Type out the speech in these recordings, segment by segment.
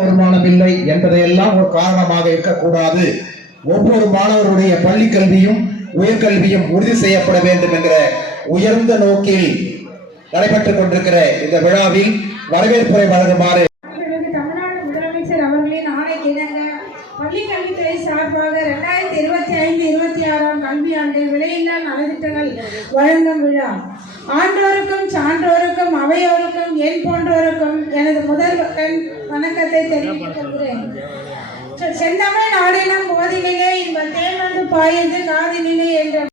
வருமானம் இல்லை என்பதையெல்லாம் ஒரு காரணமாக இருக்கக்கூடாது. ஒவ்வொரு மாணவருடைய பள்ளி கல்வியும் உயர்கல்வியும் உறுதி செய்யப்பட வேண்டும் என்கிற உயர்ந்த நோக்கில் நடைபெற்றுக் கொண்டிருக்கிற இந்த விழாவில் வரவேற்புரை வழங்குமாறு தமிழ்நாடு முதலமைச்சர் அவர்களின் ஆணைக்கு இணங்க பள்ளி கல்வித்துறை சார்பாக 2025-26 கல்வியாண்டு விலையில்லா நலத்திட்டங்கள் வழங்கும் விழா. ஆண்டோருக்கும் சான்றோருக்கும் அவையோருக்கும் என் போன்றோருக்கும் எனது முதல் வணக்கத்தை தெரிவித்துக் கொள்கிறேன். செந்தமிழ் நாடெனும் போதிலே இன்ப தேன் வந்து பாயுது காதிலே என்ற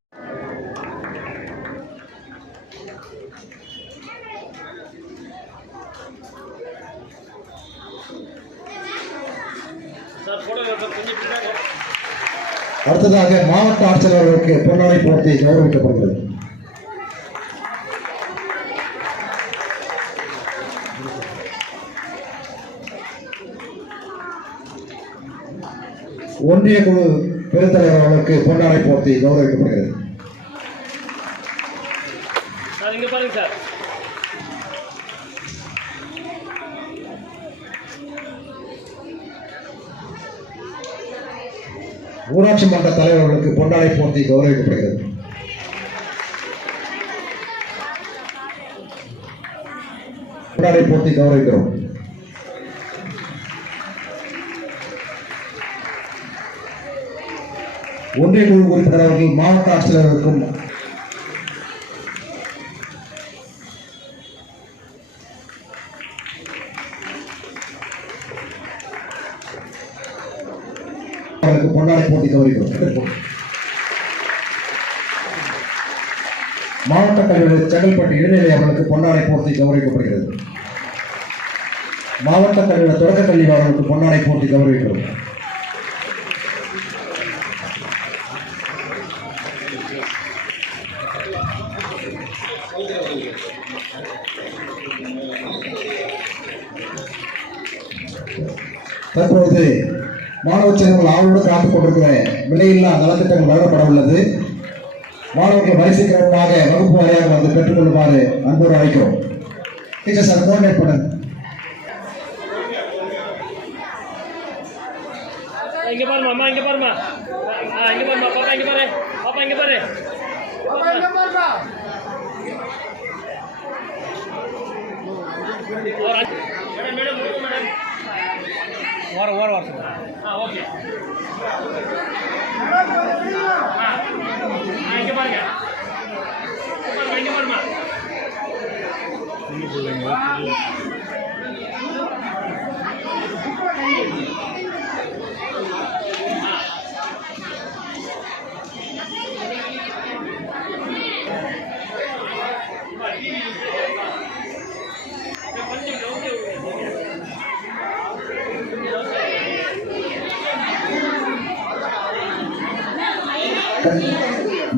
அடுத்ததாக மாவட்ட ஆட்சியர்களுக்கு பொன்னாடை போர்த்தி கௌரவிக்கப்படுகிறது. ஒன்றிய குழு பெருந்தலைவர் அவர்களுக்கு பொன்னாடை போர்த்தி கௌரவிக்கப்படுகிறது. ஊராட்சி மன்ற தலைவர்களுக்கு பொன்னாடை போர்த்தி கௌரவிக்கப்படுகிறது. பொன்னாடை போர்த்தி கௌரவிக்கிறோம். ஒன்றிய குழு உறுப்பினர் அவர்கள் மாவட்ட ஆட்சியர்களுக்கும் பொன்னாடை போட்டி கௌரவிக்கிறோம். மாவட்ட கல்வி செங்கல்பட்டு இடைநிலை அவர்களுக்கு பொன்னாடை போட்டி கௌரவிக்கப்படுகிறது. மாவட்ட கல்வி தொடக்க கல்வி அவர்களுக்கு பொன்னாடை போட்டி கௌரவிக்கிறோம். தற்போது மாணவ செல்வங்கள் ஆளோடு காத்துக் கொண்டிருக்கிற விலையில்லா நலத்திட்டங்கள் வழங்கப்பட உள்ளது. மாணவர்கள் வரிசை கிரமமாக வகுப்பு வாரியாக வந்து பெற்றுக் கொள்ளுமாறு அன்போடு அழைக்கிறோம். டீச்சர் சார் கோஆர்டினேட் பண்ணுங்க. இங்க பாருமா அம்மா, இங்க பாருமா, இங்க பாருமா பாப்பா, இங்க பாரு பாப்பா, இங்க பாரு பாப்பா, இங்க பாருமா. மேடம் மேடம் மேடம் ஓர ஓகே. இங்க பாருங்க, இங்க பாருமா.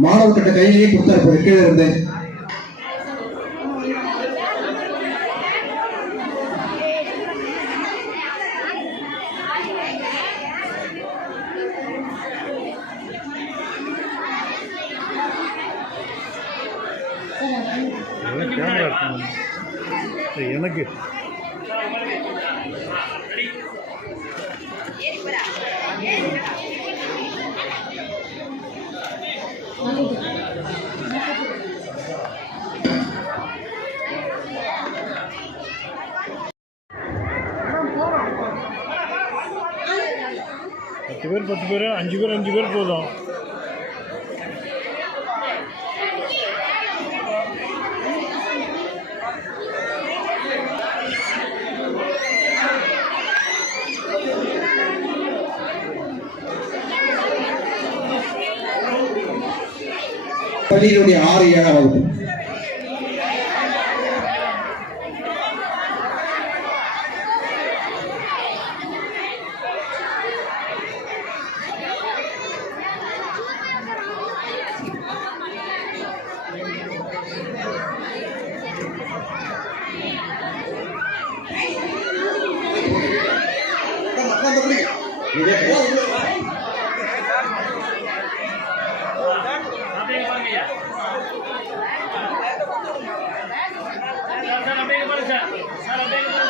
மாணவர்கிட்ட கையிலேயே கொடுத்தாரு கீழே இருந்து. எனக்கு பத்து பேர் 5 பேர் போதும். பள்ளியினுடைய 6, 7ஆம் வகுப்பு Sir,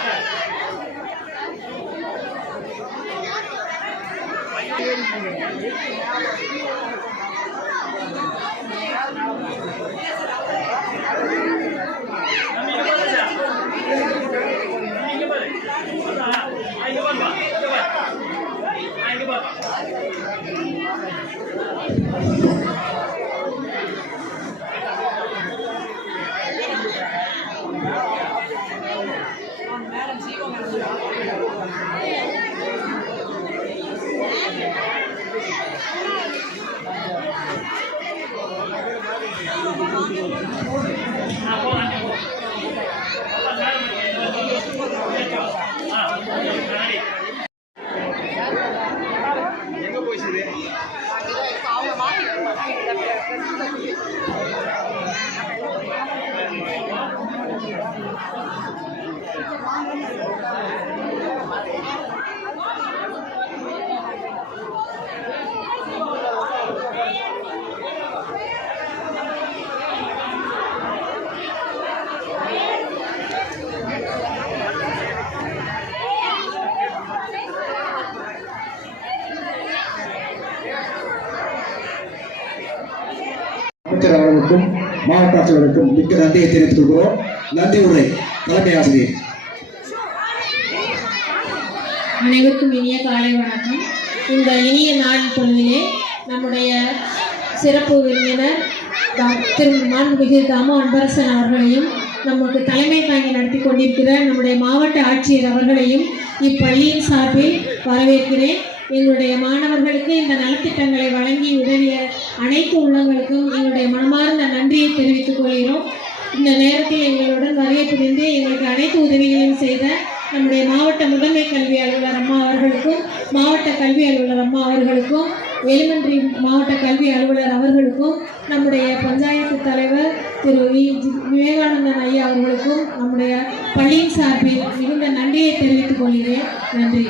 அமைச்சர் அவர்களுக்கும் மாவட்ட ஆட்சியர்களுக்கும் மிக்க நன்றியை தெரிவித்துக் கொள்கிறோம். நன்றி உரை தலைமை ஆசிரியர். அனைவருக்கும் இனிய காலை வணக்கம். இந்த இனிய நாள் பொழுதிலே நம்முடைய சிறப்பு விருந்தினர் மாண்புமிகு தாமு அன்பரசன் அவர்களையும் நமக்கு தலைமை தாங்கி நடத்தி கொண்டிருக்கிற நம்முடைய மாவட்ட ஆட்சியர் அவர்களையும் இப்பள்ளியின் சார்பில் வரவேற்கிறேன். எங்களுடைய மாணவர்களுக்கு இந்த நலத்திட்டங்களை வழங்கி உதவிய அனைத்து உள்ளங்களுக்கும் எங்களுடைய மனமார்ந்த நன்றியை தெரிவித்துக் கொள்கிறோம். இந்த நேரத்தில் எங்களுடன் வருகை புரிந்து எங்களுக்கு அனைத்து உதவிகளையும் செய்த நம்முடைய மாவட்ட முதன்மை கல்வி அலுவலர் அம்மா அவர்களுக்கும், மாவட்ட கல்வி அலுவலர் அம்மா அவர்களுக்கும், எலிமெண்டரி மாவட்ட கல்வி அலுவலர் அவர்களுக்கும், நம்முடைய பஞ்சாயத்து தலைவர் திரு விவேகானந்தன் ஐயா அவர்களுக்கும் நம்முடைய பள்ளியின் சார்பில் மிகுந்த நன்றியை தெரிவித்துக் கொள்கிறேன். நன்றி.